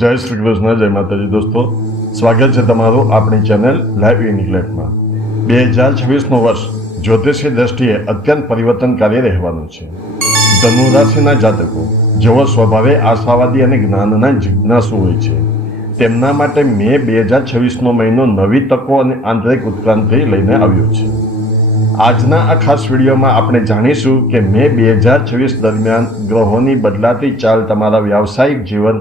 જય શ્રી કૃષ્ણ, જય માતાજી દોસ્તો, સ્વાગત છે તમારું આપણી ચેનલ લાઈવ યુનિક લાઈફમાં। 2026નું વર્ષ જ્યોતિષી દ્રષ્ટિએ અત્યંત પરિવર્તનકારી રહેવાનું છે। ધનુ રાશિના જાતકો જેઓ સ્વભાવે આશાવાદી અને જ્ઞાનના જિજ્ઞાસુ હોય છે, તેમના માટે મે 2026નો મહિનો નવી તકો અને આંતરિક ઉત્ક્રાંતિ લઈને આવ્યો છે। આજના આ ખાસ વિડીયોમાં આપણે જાણીશું કે મે 2026 દરમિયાન ગ્રહોની બદલાતી ચાલ તમારા વ્યાવસાયિક જીવન,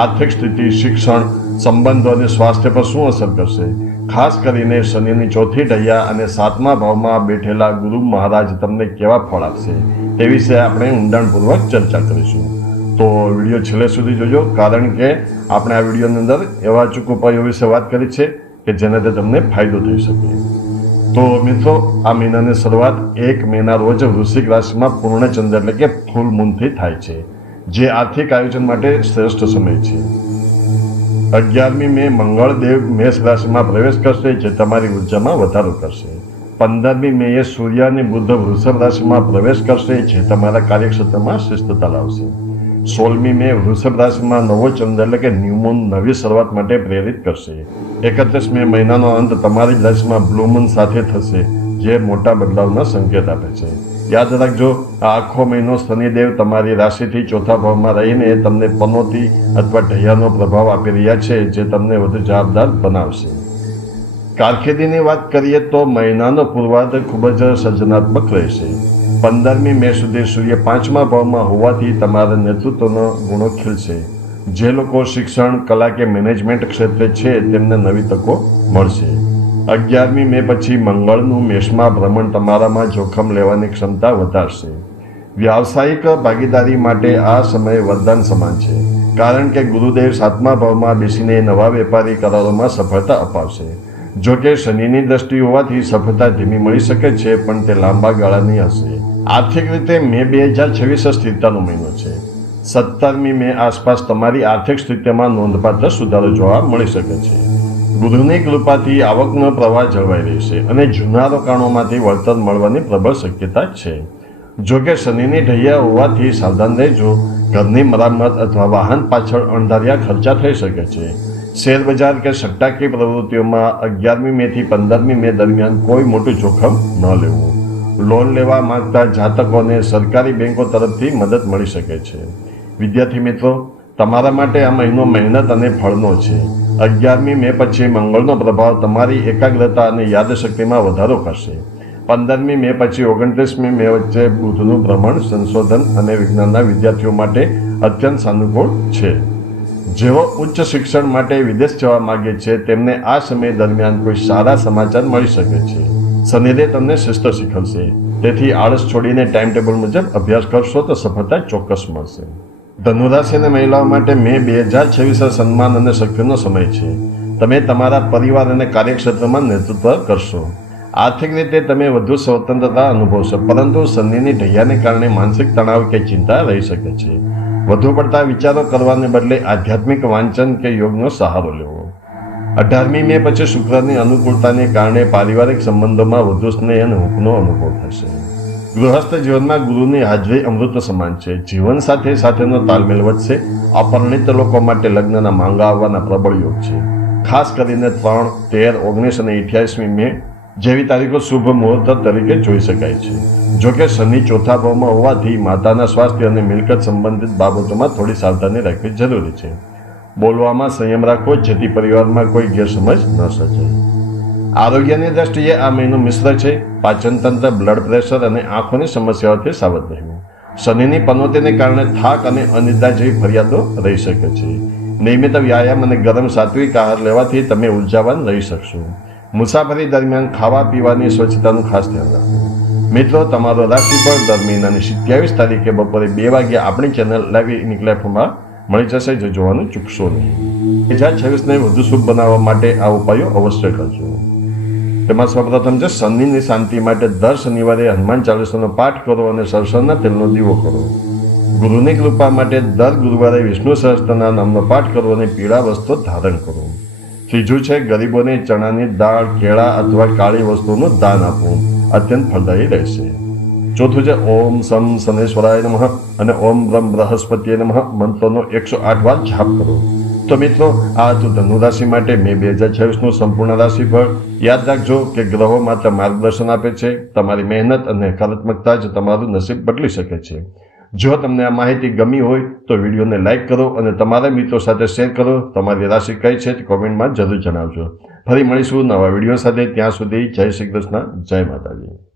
આર્થિક સ્થિતિ, શિક્ષણ, સંબંધો અને સ્વાસ્થ્ય પર શું અસર કરશે। ખાસ કરીને શનિની ચોથી ઢૈયા અને 7મા ભાવમાં બેઠેલા ગુરુ મહારાજ તમને કેવા ફળ આપશે તે વિશે આપણે ઊંડાણપૂર્વક ચર્ચા કરીશું। તો વિડીયો છેલ્લે સુધી જોજો, કારણ કે આપણે આ વિડીયોની અંદર એવા અચૂક ઉપાયો વિશે વાત કરી છે કે જેનાથી તમને ફાયદો થઈ શકે। તો મિત્રો, આ મહિનાની શરૂઆત 1 મેના રોજ વૃશ્ચિક રાશિમાં પૂર્ણચંદ્ર એટલે કે ફૂલ મૂનથી થાય છે, જે આર્થિક આયોજન માટે શ્રેષ્ઠ સમય છે। 11મી મે મંગળદેવ મેષ રાશિમાં પ્રવેશ કરશે, જે તમારી ઉર્જામાં વધારો કરશે। 15મી મેએ સૂર્ય અને બુધ વૃષભ રાશિમાં પ્રવેશ કરશે, જે તમારા કાર્યક્ષેત્રમાં શિસ્તતા લાવશે। 16મી મે વૃષભ રાશિમાં નવો ચંદ્ર એટલે કે ન્યૂ મૂન નવી શરૂઆત માટે પ્રેરિત કરશે। 31 મે મહિનાનો અંત તમારી રાશિમાં બ્લુ મૂન સાથે થશે, જે મોટા બદલાવના સંકેત આપે છે। યાદ રાખજો, આ આખો મહિનો શનિદેવ તમારી રાશિથી ચોથા ભાવમાં રહીને તમને પનોતી અથવા ઢૈયાનો પ્રભાવ આપી રહ્યા છે, જે તમને વધુ જવાબદાર બનાવશે। કારકિર્દીની વાત કરીએ તો મહિનાનો પૂર્વાર્ધ ખૂબ જ સર્જનાત્મક રહેશે। 15મી મે સુધી સૂર્ય 5મા ભાવમાં હોવાથી તમારા નેતૃત્વનો ગુણો ખીલશે। જે લોકો શિક્ષણ, કલા કે મેનેજમેન્ટ ક્ષેત્રે છે તેમને નવી તકો મળશે। 11મી મે પછી મંગળનું મેષમાં ભ્રમણ તમારામાં જોખમ લેવાની ક્ષમતા વધારશે। વ્યાવસાયિક ભાગીદારી માટે આ સમય વરદાન સમાન છે, કારણ કે ગુરુદેવ 7મા ભાવમાં બેસીને નવા વેપારી કરારોમાં સફળતા અપાવશે। જોકે શનિની દ્રષ્ટિ હોવાથી સફળતા ધીમી મળી શકે છે, પણ તે લાંબા ગાળાની હશે। આર્થિક રીતે મે 2026 સ્થિરતાનો મહિનો છે। 17મી મે આસપાસ તમારી આર્થિક સ્થિતિમાં નોંધપાત્ર સુધારો જોવા મળી શકે છે। ગુરુની કૃપાથી આવકનો પ્રવાહ જળવાઈ રહેશે અને જૂના રોકાણોમાંથી વળતર મળવાની પ્રબળ શક્યતા છે। જોકે શનિની ઢૈયા હોવાથી સાવધાન રહેજો, ઘરની મરામત અથવા વાહન પાછળ અણધાર્યા ખર્ચા થઈ શકે છે। શેર બજાર કે સટ્ટાકી પ્રવૃત્તિઓમાં 11મી મે થી 15મી મે દરમિયાન કોઈ મોટું જોખમ ન લેવું। લોન લેવા માંગતા જાતકોને સરકારી બેંકો તરફથી મદદ મળી શકે છે। વિદ્યાર્થી મિત્રો, તમારા માટે આ મહિનો મહેનત અને ફળનો છે। 11મી મે પછી મંગળનો પ્રભાવ તમારી એકાગ્રતા અને યાદશક્તિમાં વધારો કરશે। 15મી મે પછી 29મી મે વચ્ચે બુધનું ભ્રમણ સંશોધન અને વિજ્ઞાનના વિદ્યાર્થીઓ માટે અત્યંત સાનુકૂળ છે। જેઓ ઉચ્ચ શિક્ષણ માટે વિદેશ જવા માગે છે તેમને આ સમય દરમિયાન કોઈ સારા સમાચાર મળી શકે છે। શનિદેવ તમને શિસ્ત શીખવશે, તેથી આળસ છોડીને ટાઈમ ટેબલ મુજબ અભ્યાસ કરશો તો સફળતા ચોક્કસ મળશે। ધનુરાશિની મહિલાઓ માટે મે 2026 સન્માન અને શક્તિનો સમય છે। તમે તમારા પરિવાર અને કાર્યક્ષેત્રમાં નેતૃત્વ કરશો। આર્થિક રીતે તમે વધુ સ્વતંત્રતા અનુભવશો, પરંતુ શનિની ઢૈયાને કારણે માનસિક તણાવ કે ચિંતા રહી શકે છે। વધુ પડતા વિચારો કરવાને બદલે આધ્યાત્મિક વાંચન કે યોગનો સહારો લેવો। 18મી મે પછી શુક્રની અનુકૂળતાને કારણે પારિવારિક સંબંધોમાં વધુ સ્નેહ અને હૂંફનો અનુભવ થશે। ગૃહસ્થ જીવનમાં ગુરુની હાજરી અમૃત સમાન છે। જીવન સાથેનો તાલમેલ વધશે। અપરિણિત લોકો માટે લગ્નના માંગા આવવાના પ્રબળ યોગ છે। ખાસ કરીને 3, 13, 19 અને 28મી મે જેવી તારીખો શુભ મુહૂર્ત તરીકે જોઈ શકાય છે। જોકે શનિ ચોથા ભાવમાં હોવાથી માતાના સ્વાસ્થ્ય અને મિલકત સંબંધિત બાબતોમાં થોડી સાવધાની રાખવી જરૂરી છે। બોલવામાં સંયમ રાખવો, જેથી પરિવારમાં કોઈ ગેરસમજ ન સર્જાય। આરોગ્યની દ્રષ્ટિએ આ મહિનો મિશ્ર છે। પાચનતંત્ર, બ્લડ પ્રેશર અને આંખોની સમસ્યાઓથી સાવધ રહેવું। શનિની પનોતીને કારણે થાક અને અનિદ્રા જેવી ફરિયાદો રહી શકે છે। નિયમિત વ્યાયામ અને ગરમ સાત્વિક આહાર લેવાથી તમે ઉર્જાવાન રહી શકશો। મુસાફરી દરમિયાન ખાવા પીવાની સ્વચ્છતાનું ખાસ ધ્યાન રાખવું। મિત્રો, તમારો રાશિફળ દર મહિનાની 27 તારીખે બપોરે 2 વાગ્યે આપણી ચેનલ લાઈવ યુનિક લાઈફમાં મળી જશે, જે જોવાનું ચૂકશો નહીં। 2026ને વધુ શુભ બનાવવા માટે આ ઉપાયો અવશ્ય કરજો। તેમાં સૌપ્રથમ છે શનિની શાંતિ માટે દર શનિવારે હનુમાન ચાલીસાનો પાઠ કરો અને સરસવના તેલનો દીવો કરો। ગુરુની કૃપા માટે દર ગુરુવારે વિષ્ણુ સહસ્ત્રના નામનો પાઠ કરો અને પીળા વસ્ત્રો ધારણ કરો। ત્રીજું છે ગરીબોને ચણાની દાળ, કેળા અથવા કાળી વસ્તુનું દાન આપવું, અત્યંત ફળદાયી રહેશે। ચોથું છે ઓમ સમ શનેશ્વરાય નમઃ અને ઓમ બ્રહ્મ બૃહસ્પતિએ નમઃ મંત્રોનો 108 વાર જાપ કરો। તો મિત્રો, આ હતું ધનુ રાશિ માટે મે 2026નું સંપૂર્ણ રાશિફળ. યાદ રાખજો કે ગ્રહો માત્ર માર્ગદર્શન આપે છે. તમારી મહેનત અને હકારાત્મકતા જ તમારું નસીબ બદલી શકે છે. જો તમને આ માહિતી ગમી હોય તો વિડીયોને લાઇક કરો અને તમારા મિત્રો સાથે શેર કરો. તમારી રાશિ કઈ છે તે કોમેન્ટમાં જરૂર જણાવજો. ફરી મળીશું નવા વિડીયો સાથે. ત્યાં સુધી જય શ્રી કૃષ્ણ, જય માતાજી.